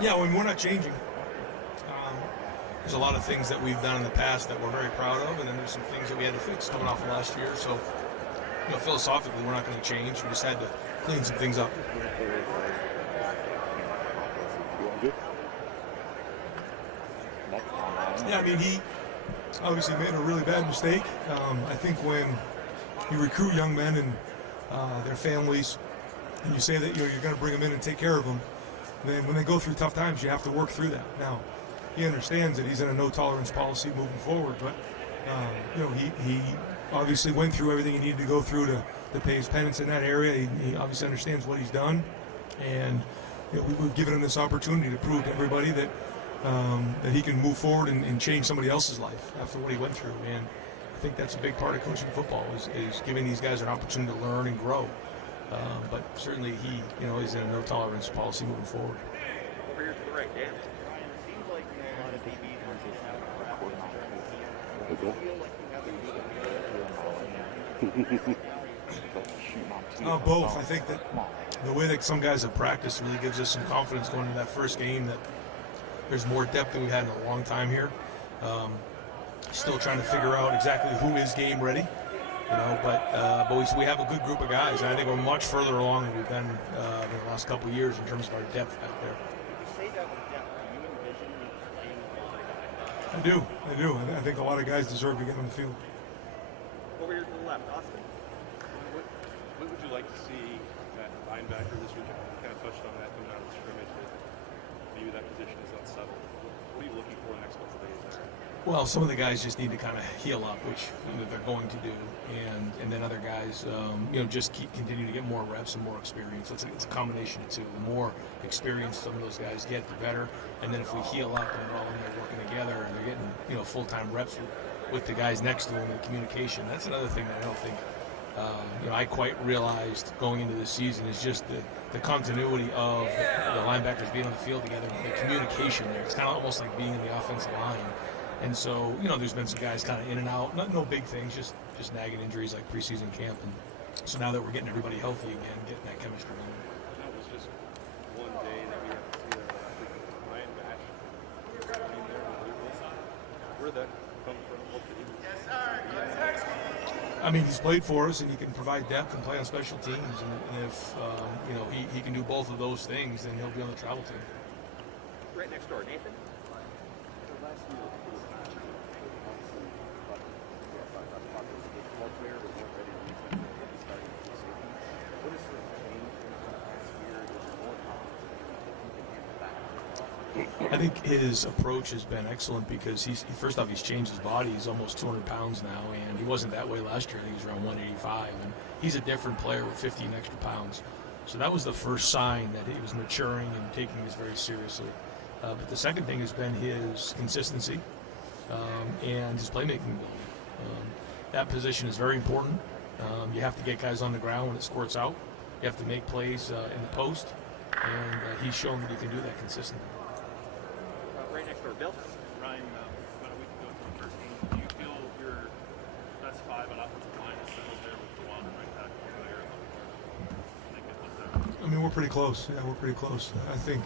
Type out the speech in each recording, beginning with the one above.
Yeah, I mean, we're not changing. There's a lot of things that we've done in the past that we're very proud of, and then there's some things that we had to fix coming off of last year. So, philosophically, we're not going to change. We just had to clean some things up. Yeah, I mean, he obviously made a really bad mistake. I think when you recruit young men and their families, and you say that you're going to bring them in and take care of them, then when they go through tough times, you have to work through that. Now, he understands that he's in a no-tolerance policy moving forward, but he obviously went through everything he needed to go through to pay his penance in that area. He obviously understands what he's done, and we've given him this opportunity to prove to everybody that that he can move forward and change somebody else's life after what he went through. And I think that's a big part of coaching football is giving these guys an opportunity to learn and grow. But certainly he, is in a no-tolerance policy moving forward. Over here to the right, Dan. It seems like a lot of DBs are just both. I think that the way that some guys have practiced really gives us some confidence going into that first game that there's more depth than we've had in a long time here. Still trying to figure out exactly who is game ready, but we have a good group of guys, and I think we're much further along than we've been in the last couple of years in terms of our depth back there. I do. I think a lot of guys deserve to get on the field. Over here to the left, Austin. What would you like to see at linebacker this week? You kind of touched on that coming out of the scrimmage. Maybe that position is unsettled. What are you looking for in the next couple of days there? Well, some of the guys just need to kind of heal up, which they're going to do, and then other guys, just continue to get more reps and more experience. It's a combination of two. The more experience some of those guys get, the better. And then if we heal up and they're all in there working together and they're getting full-time reps with the guys next to them, the communication. That's another thing that I don't think I quite realized going into this season is just the continuity of the linebackers being on the field together, the communication there. It's kind of almost like being in the offensive line. And so, there's been some guys kind of in and out, no big things, just nagging injuries like preseason camp. And so now that we're getting everybody healthy again, getting that chemistry going. That was just one day that we had to see Ryan Batch. Where did that come from? What did he do? Yes, sir. I mean, he's played for us, and he can provide depth and play on special teams. And if he can do both of those things, then he'll be on the travel team. Right next door, Nathan. I think his approach has been excellent because first off, he's changed his body. He's almost 200 pounds now, and he wasn't that way last year. I think he was around 185, and he's a different player with 15 extra pounds. So that was the first sign that he was maturing and taking this very seriously. But the second thing has been his consistency and his playmaking ability. That position is very important. You have to get guys on the ground when it squirts out. You have to make plays in the post, and he's shown that he can do that consistently. Right next door, Bill. Ryan, about a week ago from the first game, do you feel your best five on offensive line is settled there with Juwan and right tackle there? I mean, we're pretty close. Yeah, we're pretty close. I think,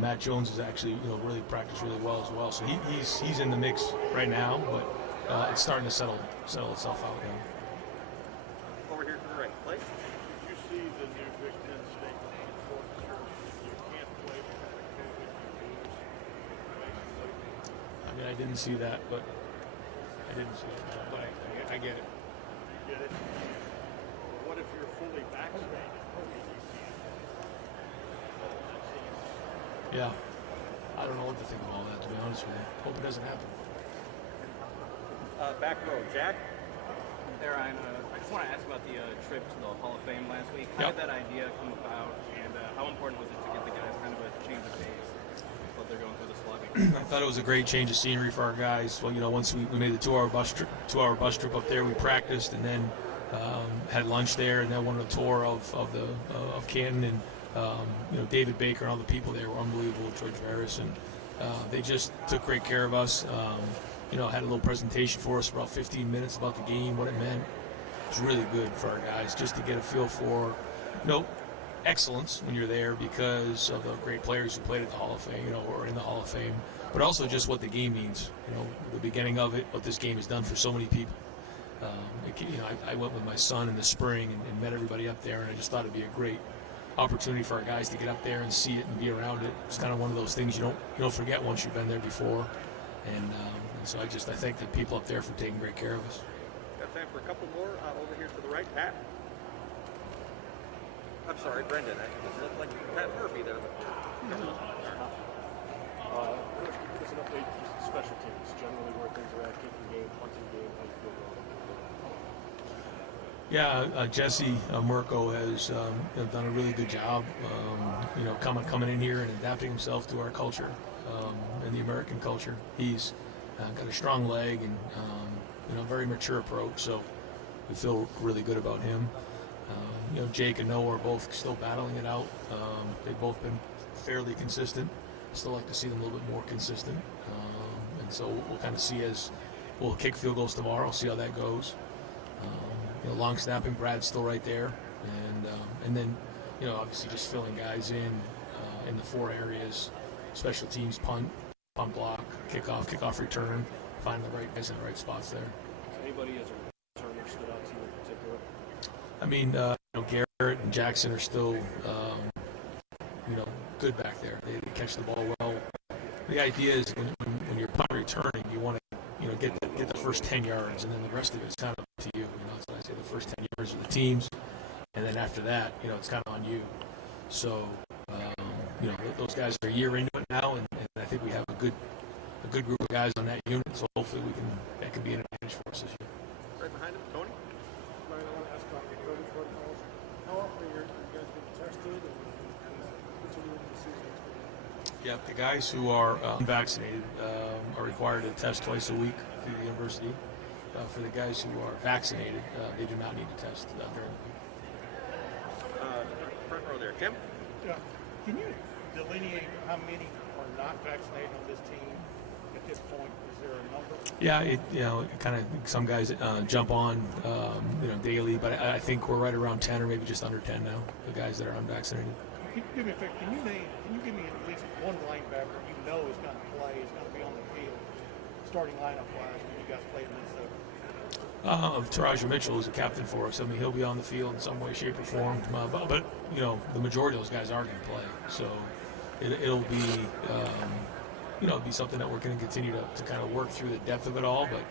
Matt Jones has actually, really practiced really well as well. So he's in the mix right now, but it's starting to settle itself out now. Over here to the right, Blake. Did you see the new Big Ten statement on fourth year? You can't play with COVID, you lose. I mean, I didn't see that, but I get it. You get it? What if you're fully vaccinated? Yeah. I don't know what to think of all that, to be honest with you. Hope it doesn't happen. Back row, Jack. Hey Ryan, I just want to ask about the trip to the Hall of Fame last week. How did that idea come about, and how important was it to get the guys kind of a change of pace while they're going through the slugging? I thought it was a great change of scenery for our guys. Well, once we made the 2-hour bus trip up there, we practiced and then had lunch there, and then went on a tour of Canton, and David Baker and all the people there were unbelievable. George Varys, and they just took great care of us. Had a little presentation for us for about 15 minutes about the game, what it meant. It was really good for our guys just to get a feel for, excellence when you're there because of the great players who played at the Hall of Fame, or in the Hall of Fame, but also just what the game means. The beginning of it, what this game has done for so many people. I went with my son in the spring and met everybody up there, and I just thought it'd be a great opportunity for our guys to get up there and see it and be around it. It's kind of one of those things you don't forget once you've been there before, and so I thank the people up there for taking great care of us. Got time for a couple more over here to the right, Pat. I'm sorry, Brendan. I just looked like Pat Murphy there. Give us an update to special teams, generally where things are at, kicking game, punting game, how you feel about it. Yeah, Jesse Mirko has done a really good job, coming in here and adapting himself to our culture and the American culture. He's got a strong leg and very mature approach, so we feel really good about him. Jake and Noah are both still battling it out. They've both been fairly consistent. Still like to see them a little bit more consistent, and so we'll kind of see as we'll kick field goals tomorrow, see how that goes. Long snapping, Brad's still right there, and then obviously just filling guys in the 4 areas: special teams, punt block, kickoff return, finding the right guys in the right spots there. Anybody as a returner stood out to you in particular? I mean, Garrett and Jackson are still good back there. They catch the ball well. The idea is when you're punt returning, you want to get the first 10 yards, and then the rest of it's kind of up to you. So I say the first 10 yards are the teams, and then after that, it's kind of on you. So those guys are a year into it now, and I think we have a good group of guys on that unit. So hopefully that can be an advantage for us this year. Right behind him, Tony. Ryan, I want to ask about your COVID protocols. How often are you guys getting tested, and what's the rule of the season experience? Yeah, the guys who are unvaccinated are required to test twice a week through the university. For the guys who are vaccinated, they do not need to test during the week. Front row there, Tim. Yeah. Can you delineate how many are not vaccinated on this team at this point? Is there a number? Yeah, it kind of some guys jump on, daily, but I think we're right around 10 or maybe just under 10 now. The guys that are unvaccinated. Can you give me at least one linebacker you know is going to play, is going to be on the field, starting lineup wise when you guys play in Minnesota? Taraja Mitchell is a captain for us. I mean, he'll be on the field in some way, shape, or form. But the majority of those guys are going to play. So it'll be, be something that we're going to continue to kind of work through the depth of it all. But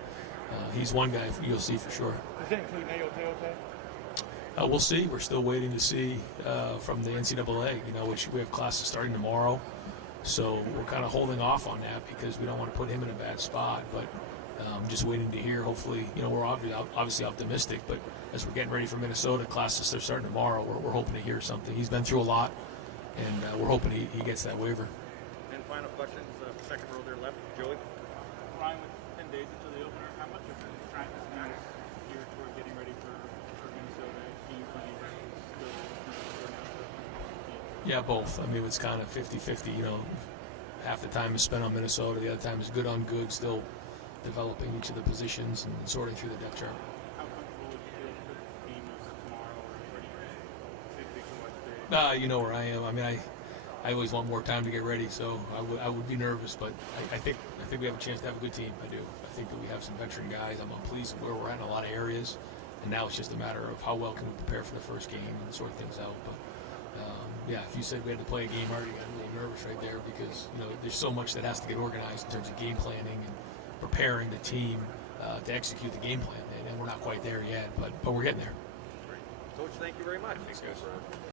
he's one guy you'll see for sure. Does that include Nayo Teote? We'll see. We're still waiting to see from the NCAA. Which we have classes starting tomorrow. So we're kind of holding off on that because we don't want to put him in a bad spot. But just waiting to hear. Hopefully, we're obviously optimistic, but as we're getting ready for Minnesota, classes are starting tomorrow. We're hoping to hear something. He's been through a lot, and we're hoping he gets that waiver. And final questions, second row there left, Joey. Ryan, with 10 days until the opener, how much of the practice now is geared toward getting ready for Minnesota? Being plenty of practice? Yeah, both. I mean, it's kind of 50-50. Half the time is spent on Minnesota, the other time is good on good, still developing each of the positions and sorting through the depth chart. How comfortable would you feel if the team was tomorrow or ready to take Where I am. I mean, I always want more time to get ready, so I would be nervous, but I think we have a chance to have a good team. I do. I think that we have some veteran guys. I'm pleased with where we're at in a lot of areas, and now it's just a matter of how well can we prepare for the first game and sort things out. But if you said we had to play a game, I already got a little nervous right there because there's so much that has to get organized in terms of game planning and preparing the team to execute the game plan, and we're not quite there yet, but we're getting there. Coach, thank you very much. Thanks, guys.